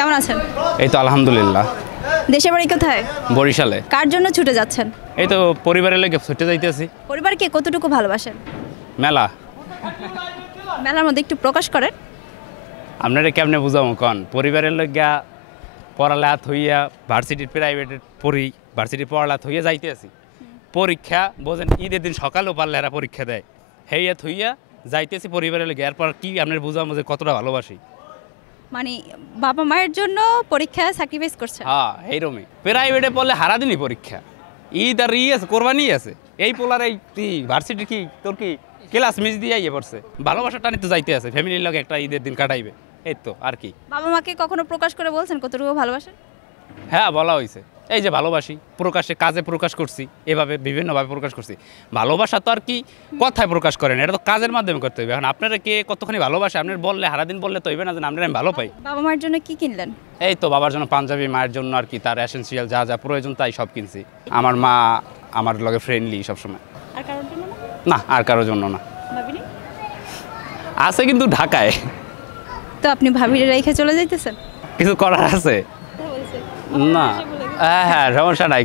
কেমন আছেন? এই তো আলহামদুলিল্লাহ। দেশের বাড়ি কোথায়? বরিশালে। কার জন্য ছুটে যাচ্ছেন? এই তো পরিবারের লেগে ছুটে যাইতেছি। পরিবারকে কতটুকু ভালোবাসেন? মেলা। মেলার মধ্যে একটু প্রকাশ করেন। আপনারা কেমনে বুঝাবো কন? পরিবারের লেগা পড়ালেখা থইয়া ভার্সিটির প্রাইভেটে পড়ি, ভার্সিটির পড়ালেখা থইয়া যাইতেছি। পরীক্ষা বোঝেন ঈদের দিন সকালেও পারলে এরা পরীক্ষা দেয়। হেইয়া থইয়া যাইতেছি পরিবারের লেগে। এরপর কি আপনার বুঝাবো যে কতটা ভালোবাসি। মানে বাবা মায়ের জন্য পরীক্ষা স্যাক্রিফাইস করছেন। হ্যাঁ এইরকমই। প্রাইভেটে পড়লে সারাদিনই পরীক্ষা। ঈদ আর আছে, কোরবানি আছে। এই পোলার এই ভার্সিটি কি তোর কি ক্লাস মিস দিয়ে ইয়ে পড়ছে। ভালোবাসার টানি তো যাইতে আছে, ফ্যামিলির লগে একটা ঈদের দিন কাটাইবে। এই তো আর কি। বাবা মাকে কখনো প্রকাশ করে বলছেন কতটুকু ভালোবাসেন? হ্যাঁ বলা হয়েছে, এই যে ভালোবাসি প্রকাশে কাজে প্রকাশ করছি, এভাবে বিভিন্নভাবে প্রকাশ করছি। ভালোবাসা তো আর কি কথায় প্রকাশ করেন, এটা তো কাজের মাধ্যমে করতে হবে। এখন আপনারা কে কতখানি ভালোবাসে আপনার বললে, সারাদিন বললে তো হইবে না যে আপনারা আমি ভালো পাই। বাবা মায়ের জন্য কি কিনলেন? এই তো বাবার জন্য পাঞ্জাবি, মায়ের জন্য আর কি তার এসেন্সিয়াল যা যা প্রয়োজন তাই সব কিনছি। আমার মা আমার লগে ফ্রেন্ডলি সবসময়। আর কারোর জন্য না? না, আর কারোর জন্য না। ভাবিনি। আছে কিন্তু ঢাকায়। তো আপনি ভাবিরে রেখে চলে যাইতেছেন? কিছু করার আছে না। হ্যাঁ হ্যাঁ, সমস্যা নাই।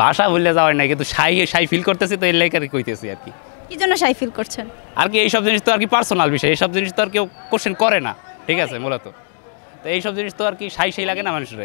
ভাষা ভুলে যাওয়ার নাই, কিন্তু সাই সাই ফিল করতেছি তো এর লেগে কইতেছি আর কি। কি জন্য শাই ফিল করছেন? আর কি এইসব জিনিস তো আর কি পার্সোনাল বিষয়, এইসব জিনিস তো আর কেউ কোশ্চেন করে না, ঠিক আছে মূলত। তো এইসব জিনিস তো আর কি সাই লাগে না মানুষের।